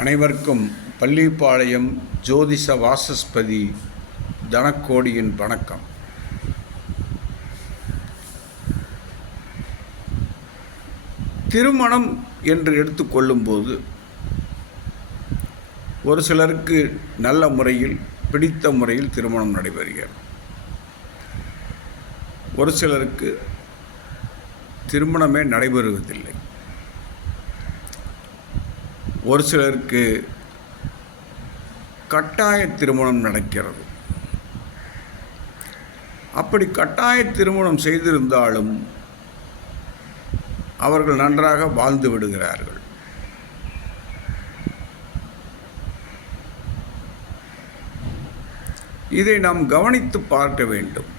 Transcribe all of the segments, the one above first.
அனைவருக்கும் பள்ளிப்பாளையம் ஜோதிஷ வாசஸ்பதி தனக்கோடியின் வணக்கம். திருமணம் என்று எடுத்துக்கொள்ளும்போது ஒரு சிலருக்கு நல்ல முறையில் பிடித்த முறையில் திருமணம் நடைபெறுகிறது. ஒரு சிலருக்கு திருமணமே நடைபெறுவதில்லை. ஒரு சிலருக்கு கட்டாய திருமணம் நடக்கிறது. அப்படி கட்டாய திருமணம் செய்திருந்தாலும் அவர்கள் நன்றாக வாழ்ந்து விடுகிறார்கள். இதை நாம் கவனித்து பார்க்க வேண்டும்.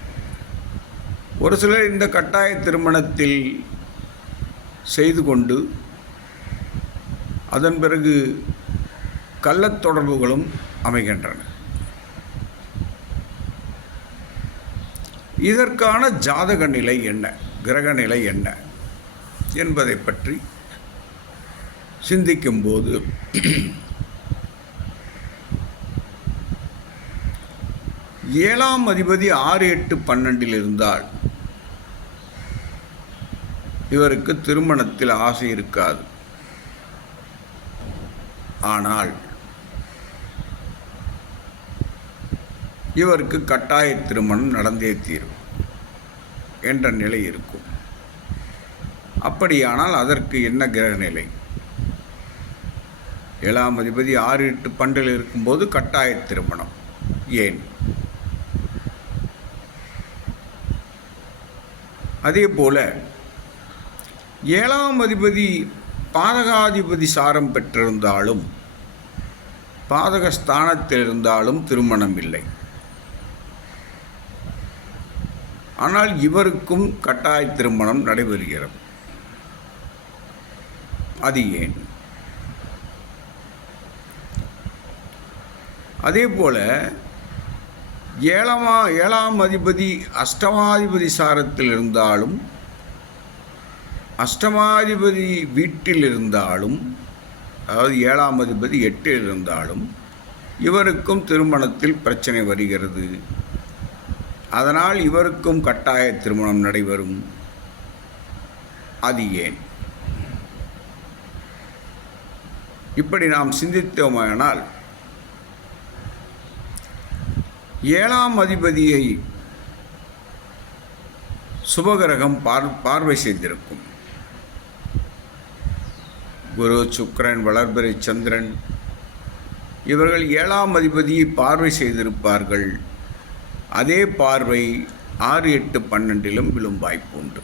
ஒரு சிலர் இந்த கட்டாய திருமணத்தில் செய்து கொண்டு அதன் பிறகு கள்ளத் தொடர்புகளும் அமைகின்றன. இதற்கான ஜாதக நிலை என்ன, கிரக நிலை என்ன என்பதை பற்றி சிந்திக்கும்போது ஏழாம் அதிபதி 6, 8, 12 இருந்தால் இவருக்கு திருமணத்தில் ஆசை இருக்காது. ஆனால் இவருக்கு கட்டாய திருமணம் நடந்தே தீரும் என்ற நிலை இருக்கும். அப்படியானால் அதற்கு என்ன கிரக நிலை? 7ஆம் அதிபதி 6, 8, 12 இருக்கும்போது கட்டாய திருமணம் ஏன்? அதே போல 7ஆம் அதிபதி பாதகாதிபதி சாரம் பெற்றிருந்தாலும் பாதகஸ்தானத்தில் இருந்தாலும் திருமணம் இல்லை. ஆனால் இவருக்கும் கட்டாய திருமணம் நடைபெறுகிறது. அது ஏன்? அதே போல 7ஆம் அதிபதி அஷ்டமாதிபதி சாரத்தில் இருந்தாலும் அஷ்டமாதிபதி வீட்டில் இருந்தாலும், அதாவது 7ஆம் அதிபதி 8இல் இருந்தாலும் இவருக்கும் திருமணத்தில் பிரச்சனை வருகிறது. அதனால் இவருக்கும் கட்டாய திருமணம் நடைபெறும். அது ஏன்? இப்படி நாம் சிந்தித்தோமானால் 7ஆம் அதிபதியை சுபகிரகம் பார்வை செய்திருக்கும். குரு, சுக்கிரன், வளர்பிறை சந்திரன் இவர்கள் 7ஆம் அதிபதியை பார்வை செய்திருப்பார்கள். அதே பார்வை 6, 8, 12 விழும் வாய்ப்பு உண்டு.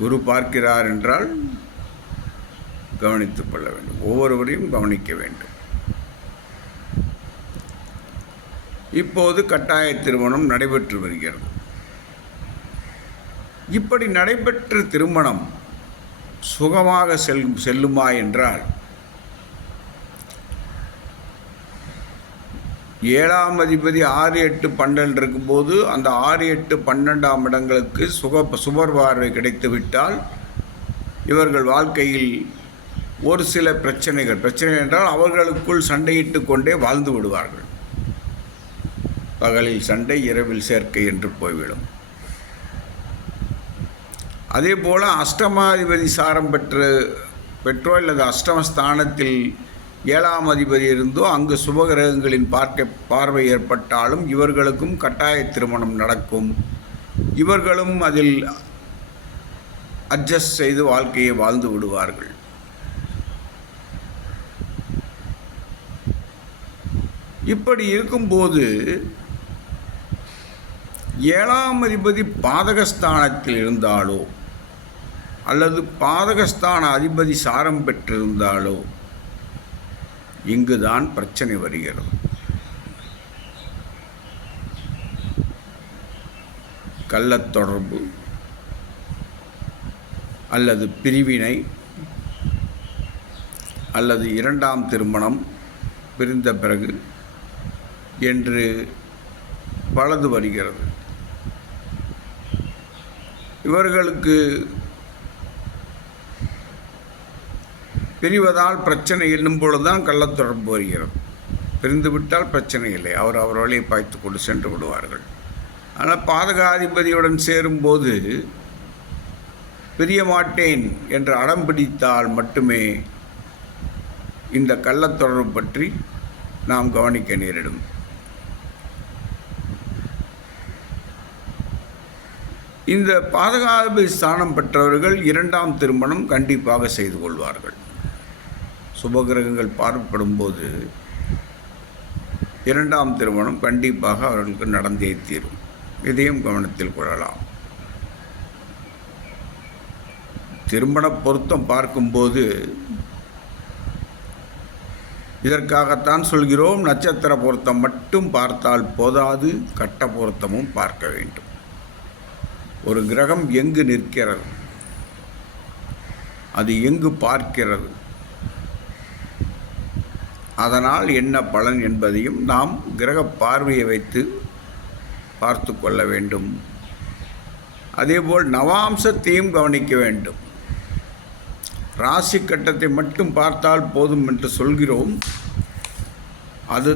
குரு பார்க்கிறார் என்றால் கவனித்துக் கொள்ள வேண்டும். ஒவ்வொருவரையும் கவனிக்க வேண்டும். இப்போது கட்டாய திருமணம் நடைபெற்று வருகிறது. இப்படி நடைபெற்ற திருமணம் சுகமாக செல்லுமா என்றால் 7ஆம் அதிபதி 6, 8, 12 இருக்கும்போது அந்த 6, 8, 12ஆம் இடங்களுக்கு சுபர் பார்வை கிடைத்துவிட்டால் இவர்கள் வாழ்க்கையில் ஒரு சில பிரச்சனை என்றால் அவர்களுக்குள் சண்டையிட்டு கொண்டே வாழ்ந்து விடுவார்கள். பகலில் சண்டை, இரவில் சேர்க்கை என்று போய்விடும். அதே போல் அஷ்டமாதிபதி சாரம் பெற்றோ அல்லது அஷ்டமஸ்தானத்தில் 7ஆம் அதிபதி இருந்தோ அங்கு சுபகிரகங்களின் பார்வை ஏற்பட்டாலும் இவர்களுக்கும் கட்டாய திருமணம் நடக்கும். இவர்களும் அதில் அட்ஜஸ்ட் செய்து வாழ்க்கையை வாழ்ந்து விடுவார்கள். இப்படி இருக்கும்போது 7ஆம் அதிபதி பாதகஸ்தானத்தில் இருந்தாலோ அல்லது பாதகஸ்தான அதிபதி சாரம் பெற்றிருந்தாலோ இங்குதான் பிரச்சனை வருகிறது. கள்ளத் தொடர்பு அல்லது பிரிவினை அல்லது 2ஆம் திருமணம் பிரிந்த பிறகு என்று பலது வருகிறது. இவர்களுக்கு பிரிவதால் பிரச்சனை என்னும் பொழுதுதான் கள்ளத்தொடர்பு வருகிறது. பிரிந்துவிட்டால் பிரச்சனை இல்லை, அவர் வழியை பாய்த்து கொண்டு சென்று விடுவார்கள். ஆனால் பாதகாதிபதியுடன் சேரும்போது பிரிய மாட்டேன் என்று அடம் பிடித்தால் மட்டுமே இந்த கள்ளத்தொடர்பு பற்றி நாம் கவனிக்க நேரிடும். இந்த பாதகாதிபதி ஸ்தானம் பெற்றவர்கள் இரண்டாம் திருமணம் கண்டிப்பாக செய்து கொள்வார்கள். சுபகிரகங்கள் பார்க்கப்படும் போது இரண்டாம் திருமணம் கண்டிப்பாக அவர்களுக்கு நடந்தே தீரும். இதையும் கவனத்தில் கொள்ளலாம். திருமண பொருத்தம் பார்க்கும்போது இதற்காகத்தான் சொல்கிறோம், நட்சத்திர பொருத்தம் மட்டும் பார்த்தால் போதாது, கட்ட பொருத்தமும் பார்க்க வேண்டும். ஒரு கிரகம் எங்கு நிற்கிறது, அது எங்கு பார்க்கிறது, அதனால் என்ன பலன் என்பதையும் நாம் கிரக பார்வையை வைத்து பார்த்து கொள்ள வேண்டும். அதேபோல் நவாம்சத்தையும் கவனிக்க வேண்டும். ராசி கட்டத்தை மட்டும் பார்த்தால் போதும் என்று சொல்கிறோம். அது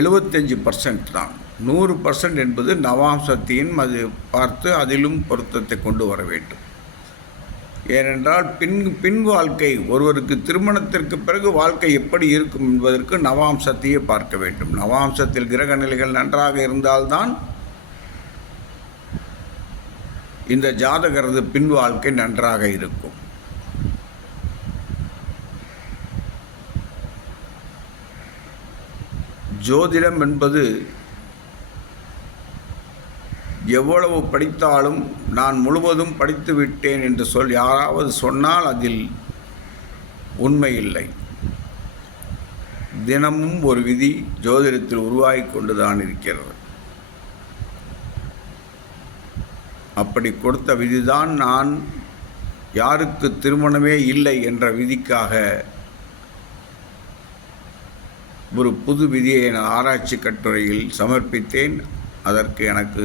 75% தான். 100% என்பது நவாம்சத்தையும் அது பார்த்து அதிலும் பொருத்தத்தை கொண்டு வர வேண்டும். ஏனென்றால் பின் வாழ்க்கை, ஒருவருக்கு திருமணத்திற்கு பிறகு வாழ்க்கை எப்படி இருக்கும் என்பதற்கு நவாம்சத்தையே பார்க்க வேண்டும். நவாம்சத்தில் கிரக நிலைகள் நன்றாக இருந்தால்தான் இந்த ஜாதகரது பின் வாழ்க்கை நன்றாக இருக்கும். ஜோதிடம் என்பது எவ்வளவு படித்தாலும் நான் முழுவதும் படித்து விட்டேன் என்று யாராவது சொன்னால் அதில் உண்மை இல்லை. தினமும் ஒரு விதி ஜோதிடத்தில் உருவாகி கொண்டுதான் இருக்கிறது. அப்படி கொடுத்த விதிதான் நான் யாருக்கு திருமணமே இல்லை என்ற விதிக்காக ஒரு புது விதியை நான் ஆராய்ச்சி கட்டுரையில் சமர்ப்பித்தேன். அதற்கு எனக்கு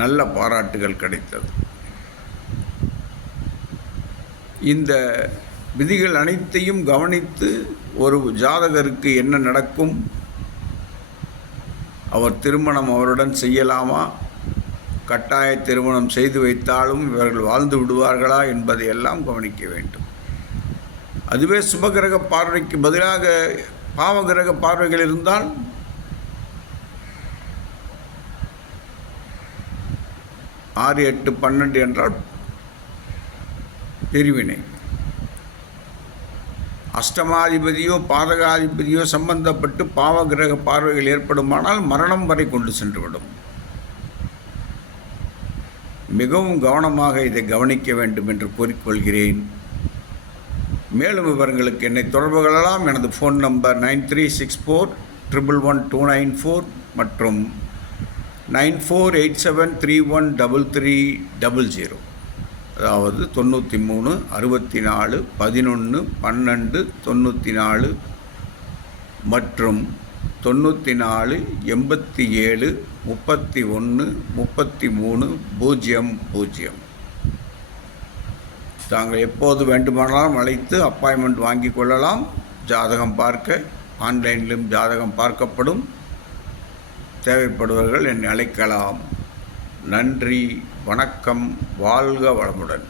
நல்ல பாராட்டுகள் கிடைத்தது. இந்த விதிகள் அனைத்தையும் கவனித்து ஒரு ஜாதகருக்கு என்ன நடக்கும், அவர் திருமணம் அவருடன் செய்யலாமா, கட்டாய திருமணம் செய்து வைத்தாலும் இவர்கள் வாழ்ந்து விடுவார்களா என்பதையெல்லாம் கவனிக்க வேண்டும். அதுவே சுபகிரக பார்வைக்கு பதிலாக பாவகிரக பார்வைகள் இருந்தால் 6, 8, 12 என்றால் பிரிவினை. அஷ்டமாதிபதியோ பாதகாதிபதியோ சம்பந்தப்பட்டு பாவகிரக பார்வைகள் ஏற்படுமானால் மரணம் வரை கொண்டு சென்றுவிடும். மிகவும் கவனமாக இதை கவனிக்க வேண்டும் என்று கூறிக்கொள்கிறேன். மேலும் விவரங்களுக்கு என்னை தொடர்பு கொள்ளலாம். எனது ஃபோன் நம்பர் 9364111294 மற்றும் 9487313300, அதாவது 93 64 11 12 94 மற்றும் 94 87 31 33 00. தாங்கள் எப்போது வேண்டுமானாலும் அழைத்து அப்பாயின்மெண்ட் வாங்கி கொள்ளலாம். ஜாதகம் பார்க்க ஆன்லைனிலும் ஜாதகம் பார்க்கப்படும். தேவைப்படுபவர்கள் என்னை அழைக்கலாம். நன்றி, வணக்கம், வாழ்க வளமுடன்.